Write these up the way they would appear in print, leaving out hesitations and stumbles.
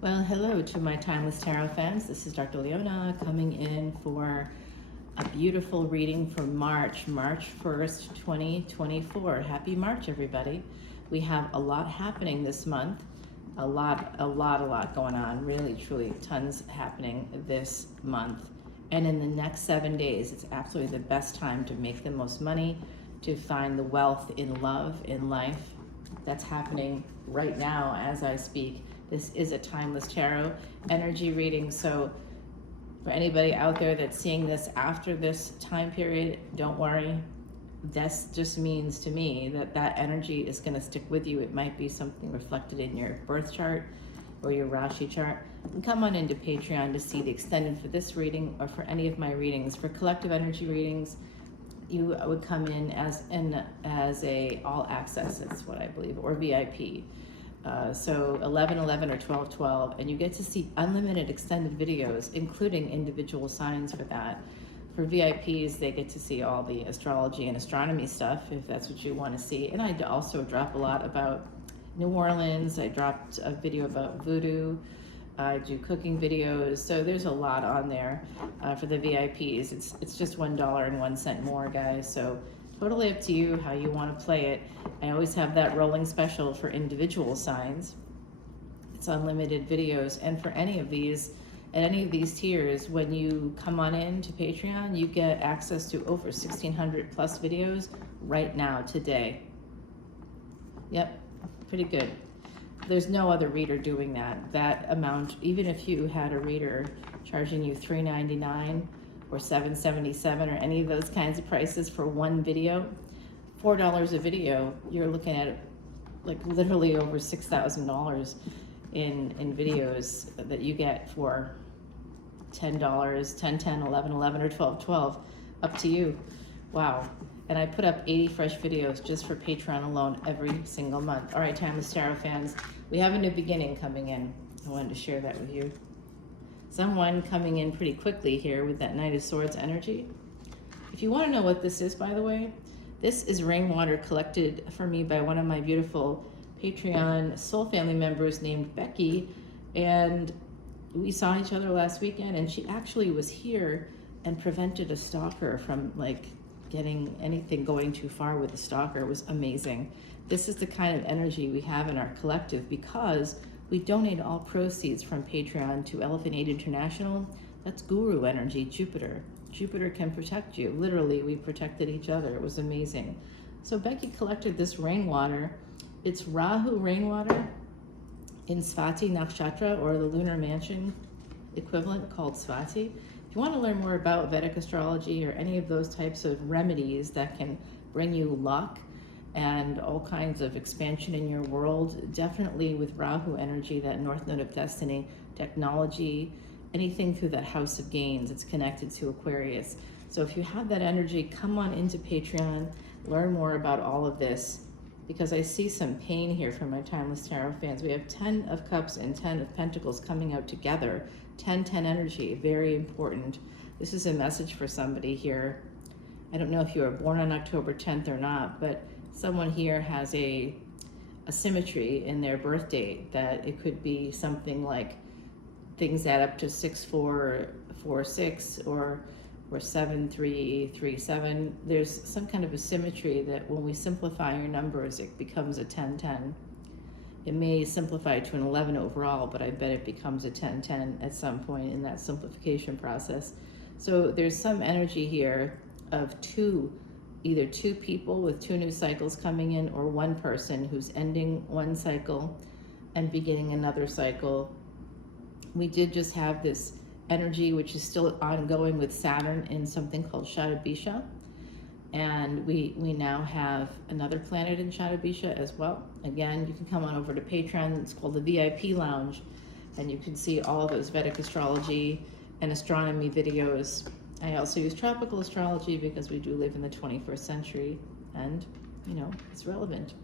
Well, hello to my Timeless Tarot fans. This is Dr. Leona coming in for a beautiful reading for March 1st, 2024. Happy March, everybody. We have a lot happening this month. A lot going on. Really, truly, tons happening this month. And in the next 7 days, it's absolutely the best time to make the most money, to find the wealth in love, in life. That's happening right now as I speak. This is a Timeless Tarot energy reading, so for anybody out there that's seeing this after this time period, don't worry. This just means to me that that energy is going to stick with you. It might be something reflected in your birth chart or your Rashi chart. And come on into Patreon to see the extended for this reading or for any of my readings. For collective energy readings, you would come in as a all access, that's what I believe, or VIP. So 11/11 or 12/12, and you get to see unlimited extended videos, including individual signs for that. For VIPs, they get to see all the astrology and astronomy stuff, if that's what you want to see. And I also drop a lot about New Orleans. I dropped a video about voodoo. I do cooking videos. So there's a lot on there for the VIPs. It's just $1.01 more, guys. So totally up to you how you want to play it. I always have that rolling special for individual signs. It's unlimited videos. And for any of these, at any of these tiers, when you come on in to Patreon, you get access to over 1,600 plus videos right now, today. Yep, pretty good. There's no other reader doing that amount. Even if you had a reader charging you $3.99 or $7.77 or any of those kinds of prices for one video, $4 a video, you're looking at like literally over $6,000 in videos that you get for $10, 10, 10, 11, 11, or 12, 12, up to you. Wow. And I put up 80 fresh videos just for Patreon alone every single month. All right, Timeless Tarot fans, we have a new beginning coming in. I wanted to share that with you. Someone coming in pretty quickly here with that Knight of Swords energy. If you want to know what this is, by the way, this is rainwater collected for me by one of my beautiful Patreon soul family members named Becky. And we saw each other last weekend, and she actually was here and prevented a stalker from getting anything going too far with the stalker. It was amazing. This is the kind of energy we have in our collective because we donate all proceeds from Patreon to Elephant Aid International. That's guru energy, Jupiter. Jupiter can protect you. Literally, we protected each other. It was amazing. So Becky collected this rainwater. It's Rahu rainwater in Swati Nakshatra, or the lunar mansion equivalent called Swati. If you want to learn more about Vedic astrology or any of those types of remedies that can bring you luck and all kinds of expansion in your world, definitely with Rahu energy, that North Node of Destiny, technology, anything through that house of gains, it's connected to Aquarius. So if you have that energy, come on into Patreon, learn more about all of this, because I see some pain here from my Timeless Tarot fans. We have 10 of Cups and 10 of Pentacles coming out together. 10-10 energy, very important. This is a message for somebody here. I don't know if you were born on October 10th or not, but someone here has a symmetry in their birth date, that it could be something like things add up to 6-4-4-6 or 7-3-3-7. There's some kind of a symmetry that when we simplify your numbers, it becomes a 10-10. It may simplify to an 11 overall, but I bet it becomes a 10-10 at some point in that simplification process. So there's some energy here of either two people with 2 new cycles coming in, or one person who's ending one cycle and beginning another cycle. We did just have this energy, which is still ongoing with Saturn in something called Shadabisha. And we now have another planet in Shadabisha as well. Again, you can come on over to Patreon. It's called the VIP Lounge, and you can see all of those Vedic astrology and astronomy videos. I also use tropical astrology because we do live in the 21st century, and it's relevant.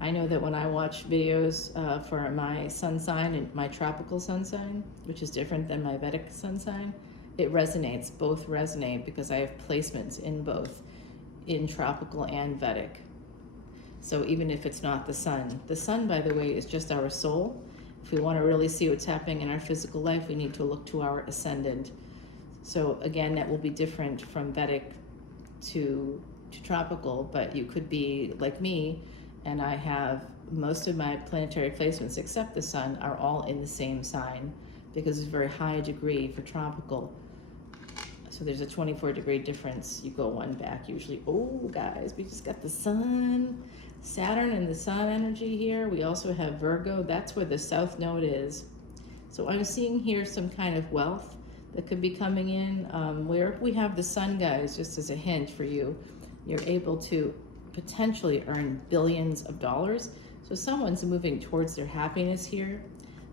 I know that when I watch videos for my sun sign and my tropical sun sign, which is different than my Vedic sun sign, it resonates. Both resonate because I have placements in both, in tropical and Vedic. So even if it's not the sun, by the way, is just our soul, If we want to really see what's happening in our physical life, we need to look to our ascendant. So again, that will be different from Vedic to tropical, but you could be like me, and I have most of my planetary placements, except the sun, are all in the same sign, because it's a very high degree for tropical. So there's a 24-degree difference. You go one back usually. Oh, guys, we just got the sun, Saturn and the sun energy here. We also have Virgo. That's where the south node is. So I'm seeing here some kind of wealth that could be coming in. Where we have the sun, guys, just as a hint for you, you're able to potentially earn billions of dollars. So someone's moving towards their happiness here.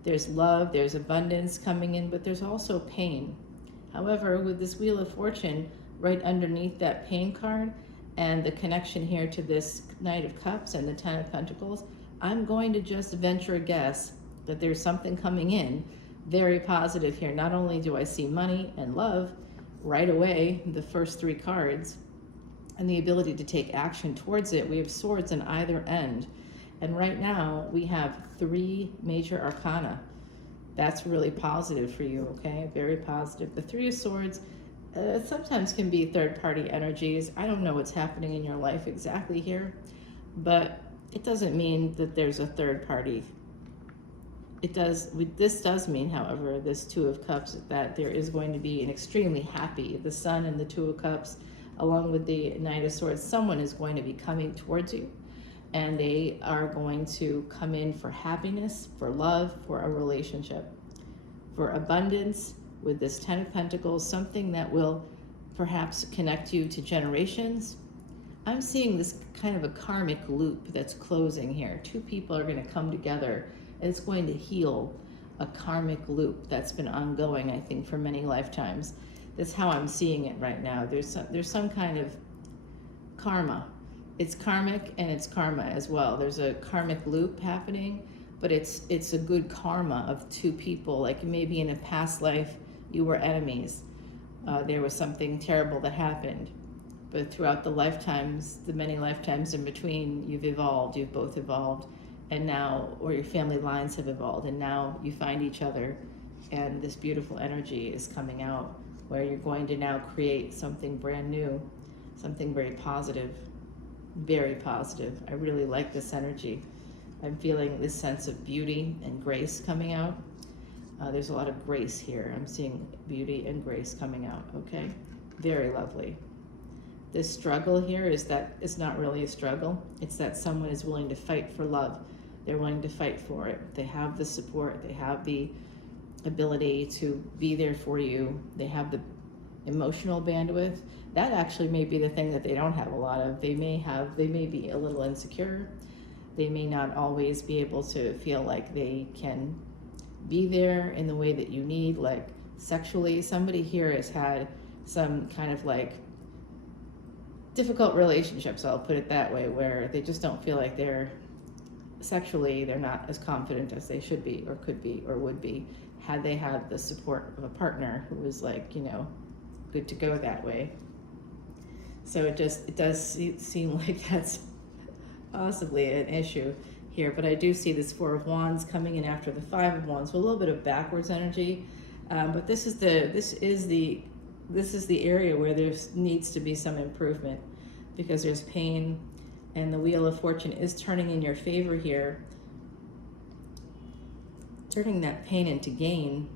There's love, there's abundance coming in, but there's also pain. However, with this Wheel of Fortune right underneath that pain card and the connection here to this Knight of Cups and the Ten of Pentacles, I'm going to just venture a guess that there's something coming in very positive here. Not only do I see money and love right away, the first three cards, and the ability to take action towards it, we have swords on either end. And right now we have 3 major arcana. That's really positive for you, okay? Very positive. The Three of Swords sometimes can be third-party energies. I don't know what's happening in your life exactly here, but it doesn't mean that there's a third party. This does mean, however, this Two of Cups, that there is going to be an extremely happy, the Sun and the Two of Cups, along with the Knight of Swords, someone is going to be coming towards you, and they are going to come in for happiness, for love, for a relationship, for abundance with this Ten of Pentacles, something that will perhaps connect you to generations. I'm seeing this kind of a karmic loop that's closing here. 2 people are going to come together, and it's going to heal a karmic loop that's been ongoing, I think, for many lifetimes. That's how I'm seeing it right now. There's some kind of karma. It's karmic and it's karma as well. There's a karmic loop happening, but it's a good karma of 2 people. Like maybe in a past life you were enemies. There was something terrible that happened, but throughout the lifetimes, the many lifetimes in between, you've evolved. You've both evolved, and now, or your family lines have evolved, and now you find each other, and this beautiful energy is coming out, where you're going to now create something brand new, something very positive, very positive. I really like this energy. I'm feeling this sense of beauty and grace coming out. There's a lot of grace here. I'm seeing beauty and grace coming out, okay? Very lovely. This struggle here is that it's not really a struggle. It's that someone is willing to fight for love. They're willing to fight for it. They have the support. They have the ability to be there for you. They have the emotional bandwidth. That actually may be the thing that they don't have a lot of. They may be a little insecure. They may not always be able to feel like they can be there in the way that you need, like sexually. Somebody here has had some kind of like difficult relationships, I'll put it that way, where they just don't feel like they're not as confident as they should be or could be or would be had they had the support of a partner who was like, good to go that way. So it does seem like that's possibly an issue here, but I do see this Four of Wands coming in after the Five of Wands, so a little bit of backwards energy, but this is the area where there needs to be some improvement, because there's pain, and the Wheel of Fortune is turning in your favor here, turning that pain into gain.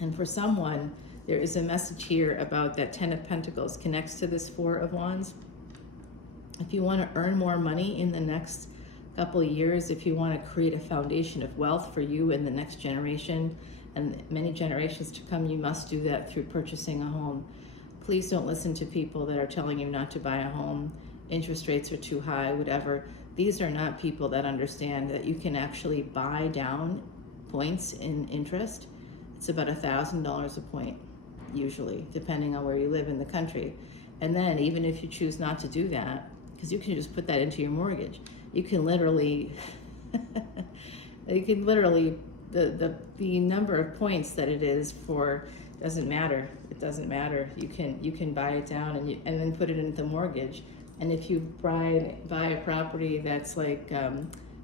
And for someone, there is a message here about that Ten of Pentacles connects to this Four of Wands. If you want to earn more money in the next couple of years, if you want to create a foundation of wealth for you in the next generation and many generations to come, you must do that through purchasing a home. Please don't listen to people that are telling you not to buy a home. Interest rates are too high, whatever. These are not people that understand that you can actually buy down points in interest. It's about $1,000 a point, usually, depending on where you live in the country. And then even if you choose not to do that, because you can just put that into your mortgage, you can literally, the number of points that it is for doesn't matter. It doesn't matter. You can buy it down and then put it into the mortgage. And if you buy a property that's like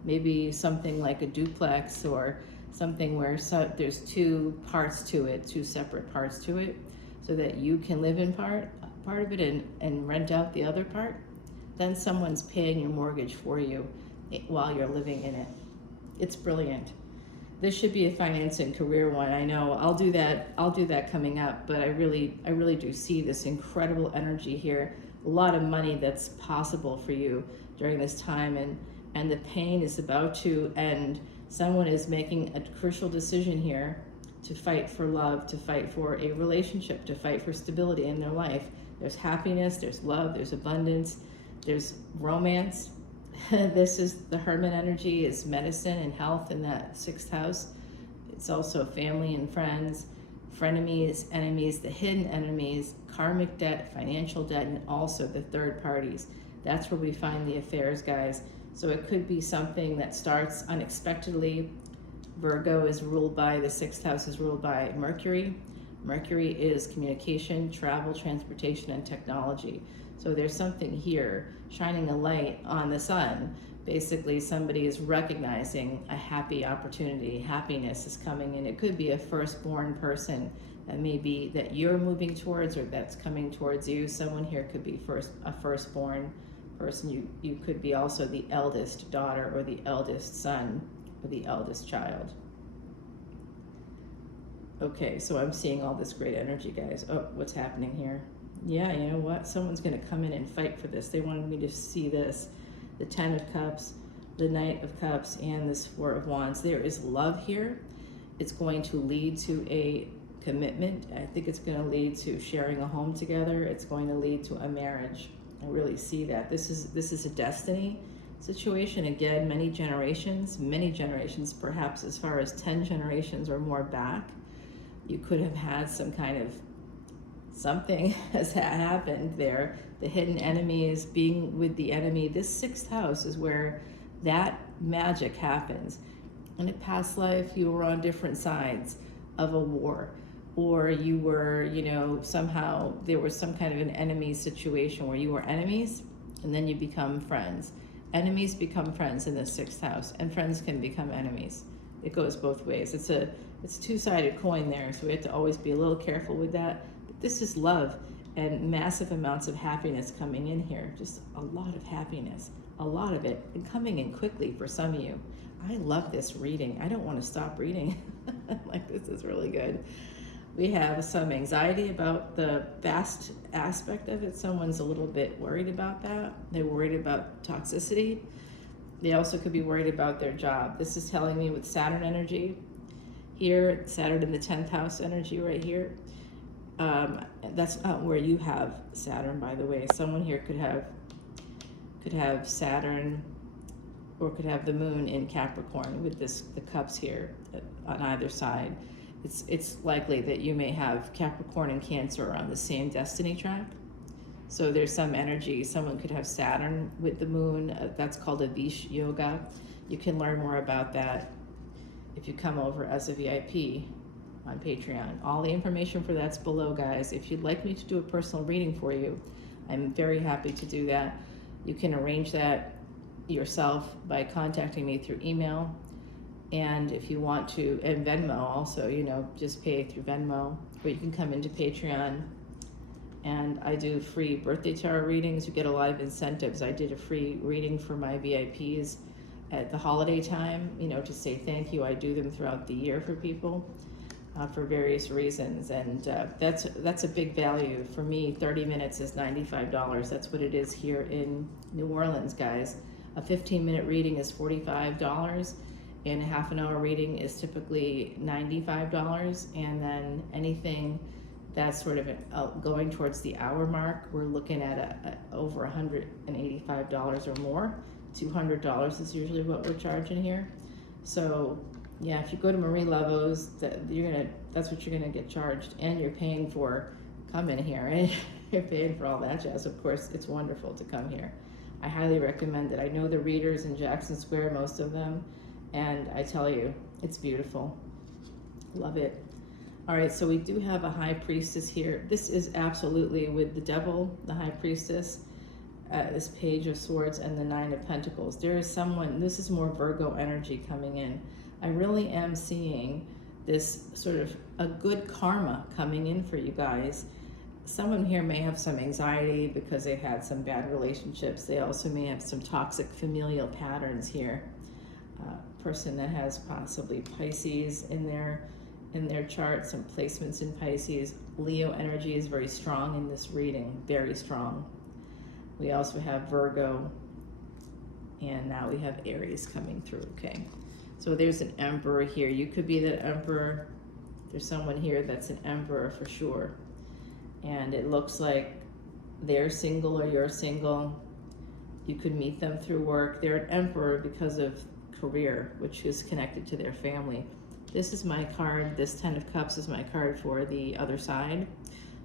maybe something like a duplex or something where there's two parts to it, two separate parts to it, so that you can live in part of it and rent out the other part. Then someone's paying your mortgage for you while you're living in it. It's brilliant. This should be a finance and career one. I know I'll do that coming up, but I really do see this incredible energy here. A lot of money that's possible for you during this time, and the pain is about to end. Someone is making a crucial decision here to fight for love, to fight for a relationship, to fight for stability in their life. There's happiness, there's love, there's abundance, there's romance. This is the Hermit energy, is medicine and health in that 6th house. It's also family and friends, frenemies, enemies, the hidden enemies, karmic debt, financial debt, and also the third parties. That's where we find the affairs, guys. So it could be something that starts unexpectedly. Virgo is ruled by, the 6th house is ruled by Mercury. Mercury is communication, travel, transportation, and technology. So there's something here shining a light on the sun. Basically, somebody is recognizing a happy opportunity. Happiness is coming in. It could be a firstborn person that maybe that you're moving towards or that's coming towards you. Someone here could be a firstborn person. You could be also the eldest daughter or the eldest son or the eldest child. Okay, so I'm seeing all this great energy, guys. Oh, what's happening here? Yeah, you know what? Someone's going to come in and fight for this. They wanted me to see this. The 10 of Cups, the Knight of Cups, and this 4 of Wands. There is love here. It's going to lead to a commitment. I think it's going to lead to sharing a home together. It's going to lead to a marriage. I really see that. This is a destiny situation. Again, many generations, perhaps as far as 10 generations or more back. You could have had some kind of something has happened there. The hidden enemies, being with the enemy. This 6th house is where that magic happens. In a past life, you were on different sides of a war, or you were, somehow there was some kind of an enemy situation where you were enemies and then you become friends. Enemies become friends in the 6th house, and friends can become enemies. It goes both ways. It's a two-sided coin there, so we have to always be a little careful with that. This is love and massive amounts of happiness coming in here. Just a lot of happiness, a lot of it, and coming in quickly for some of you. I love this reading. I don't want to stop reading. Like, this is really good. We have some anxiety about the vast aspect of it. Someone's a little bit worried about that. They're worried about toxicity. They also could be worried about their job. This is telling me with Saturn energy here, Saturn in the 10th house energy right here. That's not where you have Saturn, by the way. Someone here could have Saturn, or could have the moon in Capricorn with the cups here on either side. It's likely that you may have Capricorn and Cancer on the same destiny track. So there's some energy. Someone could have Saturn with the moon. That's called a Vish Yoga. You can learn more about that if you come over as a VIP on Patreon. All the information for that's below, guys. If you'd like me to do a personal reading for you, I'm very happy to do that. You can arrange that yourself by contacting me through email. And if you want to, and Venmo also, just pay through Venmo, or you can come into Patreon. And I do free birthday tarot readings. You get a lot of incentives. I did a free reading for my VIPs at the holiday time, to say thank you. I do them throughout the year for people for various reasons. And that's a big value. For me, 30 minutes is $95. That's what it is here in New Orleans, guys. A 15-minute reading is $45. And a half an hour reading is typically $95. And then anything that's sort of going towards the hour mark, we're looking at over $185 or more. $200 is usually what we're charging here. So yeah, if you go to Marie Laveau's, that's what you're gonna get charged, and you're paying for coming here, and you're paying for all that jazz. Of course, it's wonderful to come here. I highly recommend it. I know the readers in Jackson Square, most of them, and I tell you, it's beautiful. Love it. All right, so we do have a high priestess here. This is absolutely with the devil, the high priestess. this Page of Swords and the Nine of Pentacles. There is someone, this is more Virgo energy coming in. I really am seeing this sort of a good karma coming in for you guys. Someone here may have some anxiety because they've had some bad relationships. They also may have some toxic familial patterns here. Person that has possibly Pisces in their chart, some placements in Pisces. Leo energy is very strong in this reading, very strong. We also have Virgo, and now we have Aries coming through, okay? So there's an Emperor here. You could be the Emperor. There's someone here that's an Emperor for sure. And it looks like they're single or you're single. You could meet them through work. They're an Emperor because of career, which is connected to their family. This is my card. This Ten of Cups is my card for the other side,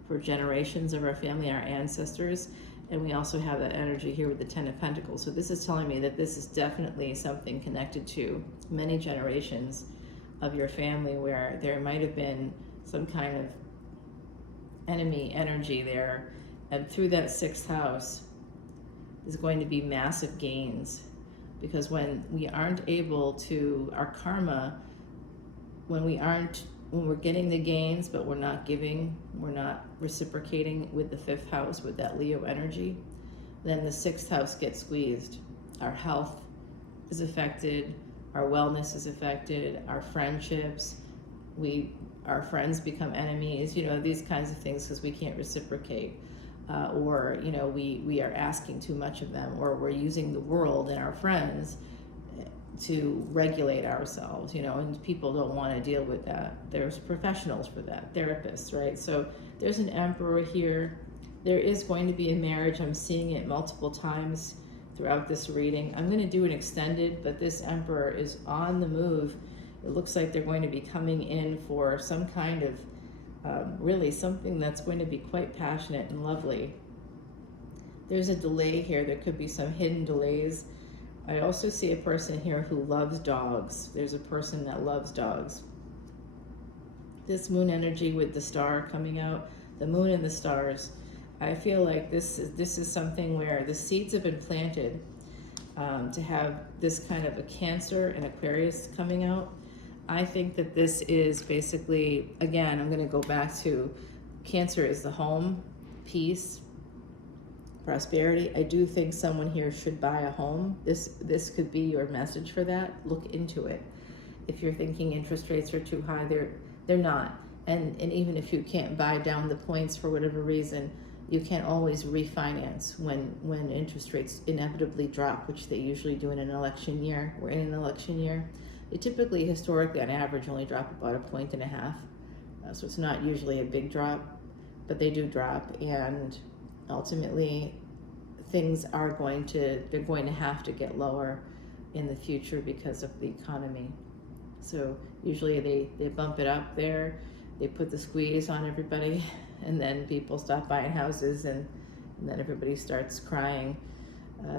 for generations of our family, our ancestors. And we also have that energy here with the Ten of Pentacles. So this is telling me that this is definitely something connected to many generations of your family, where there might have been some kind of enemy energy there. And through that sixth house is going to be massive gains. Because when we aren't able to, our karma, when we're getting the gains, but we're not giving, we're not reciprocating with the fifth house, with that Leo energy, then the sixth house gets squeezed. Our health is affected, our wellness is affected, our friendships, our friends become enemies, you know, these kinds of things, because we can't reciprocate. Or, you know, we are asking too much of them, or we're using the world and our friends to regulate ourselves, you know, and people don't want to deal with that. There's professionals for that, therapists, right? So there's an Emperor here. There is going to be a marriage. I'm seeing it multiple times throughout this reading. I'm going to do an extended, but this Emperor is on the move. It looks like they're going to be coming in for some kind of really something that's going to be quite passionate and lovely. There's a delay here. There could be some hidden delays. I also see a person here who loves dogs. There's a person that loves dogs. This moon energy with the star coming out, the moon and the stars, I feel like this is something where the seeds have been planted to have this kind of a Cancer and Aquarius coming out. I think that this is basically, again, I'm going to go back to Cancer is the home, peace, prosperity. I do think someone here should buy a home. This could be your message for that. Look into it. If you're thinking interest rates are too high, they're not. And even if you can't buy down the points for whatever reason, you can always refinance when interest rates inevitably drop, which they usually do in an election year. We're in an election year. They typically, historically, on average, only drop about 1.5 points. So it's not usually a big drop, but they do drop. And ultimately, things are going to have to get lower in the future because of the economy. So usually they bump it up there, they put the squeeze on everybody, and then people stop buying houses, and then everybody starts crying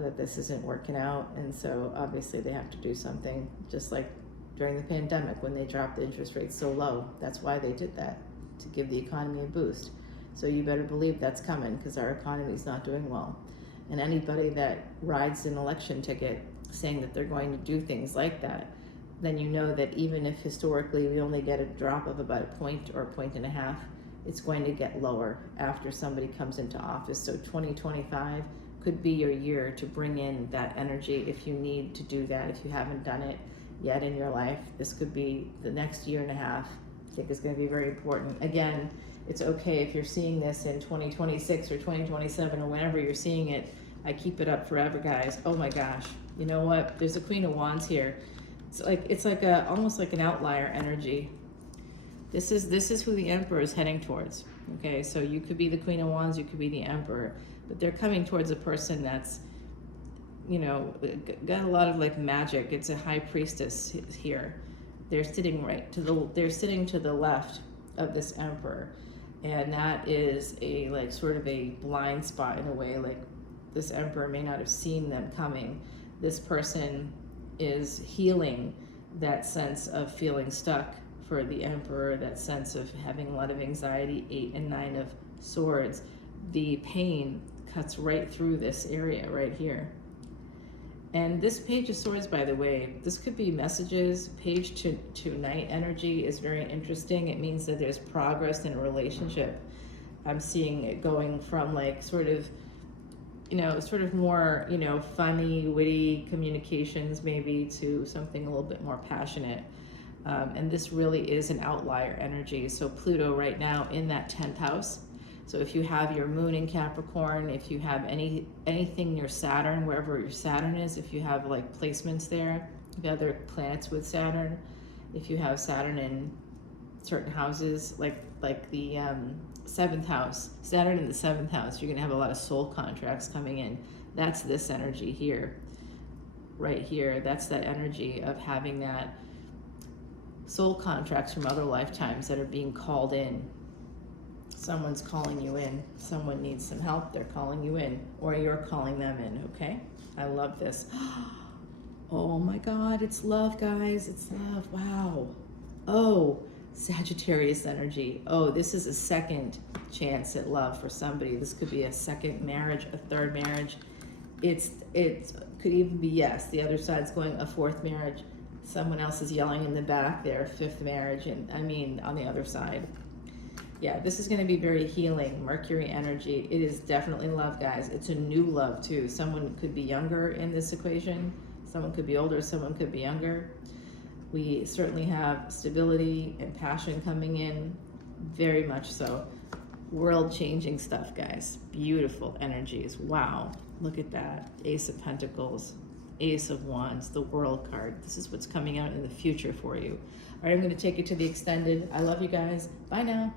that this isn't working out. And so obviously they have to do something, just like during the pandemic when they dropped the interest rates so low. That's why they did that, to give the economy a boost. So you better believe that's coming, because our economy is not doing well. And anybody that rides an election ticket saying that they're going to do things like that, then you know that even if historically we only get a drop of about 1 point or 1.5 points, it's going to get lower after somebody comes into office. So 2025 could be your year to bring in that energy if you need to do that. If you haven't done it yet in your life, this could be the next 1.5 years. I think is going to be very important. Again, it's okay if you're seeing this in 2026 or 2027 or whenever you're seeing it. I keep it up forever, guys. Oh my gosh. You know what? There's a Queen of Wands here. It's like almost like an outlier energy. This is who the Emperor is heading towards. Okay, so you could be the Queen of Wands, you could be the Emperor, but they're coming towards a person that's, you know, got a lot of like magic. It's a high priestess here. They're sitting to the left of this Emperor, and that is a like sort of a blind spot in a way. Like this Emperor may not have seen them coming. This person is healing that sense of feeling stuck for the Emperor, that sense of having a lot of anxiety. 8 and 9 of Swords, the pain cuts right through this area right here. And this Page of Swords, by the way, this could be messages. Page to Knight energy is very interesting. It means that there's progress in a relationship. I'm seeing it going from like sort of more, funny, witty communications maybe to something a little bit more passionate. And this really is an outlier energy. So Pluto right now in that 10th house. So if you have your moon in Capricorn, if you have anything near Saturn, wherever your Saturn is, if you have like placements there, if you have other planets with Saturn, if you have Saturn in certain houses, like the 7th house, Saturn in the 7th house, you're gonna have a lot of soul contracts coming in. That's this energy here, right here. That's that energy of having that soul contracts from other lifetimes that are being called in. Someone's calling you in. Someone needs some help, they're calling you in, or you're calling them in, okay? I love this. Oh my God, it's love, guys, it's love, wow. Oh, Sagittarius energy. Oh, this is a second chance at love for somebody. This could be a second marriage, a third marriage. It could even be, yes, the other side's going a fourth marriage. Someone else is yelling in the back there, fifth marriage, and I mean on the other side. Yeah, this is going to be very healing. Mercury energy. It is definitely love, guys. It's a new love too. Someone could be younger in this equation. Someone could be older. Someone could be younger. We certainly have stability and passion coming in, very much so. World-changing stuff, guys. Beautiful energies. Wow, look at that. Ace of Pentacles, Ace of Wands, the World card. This is what's coming out in the future for you. All right, I'm going to take you to the extended. I love you guys. Bye now.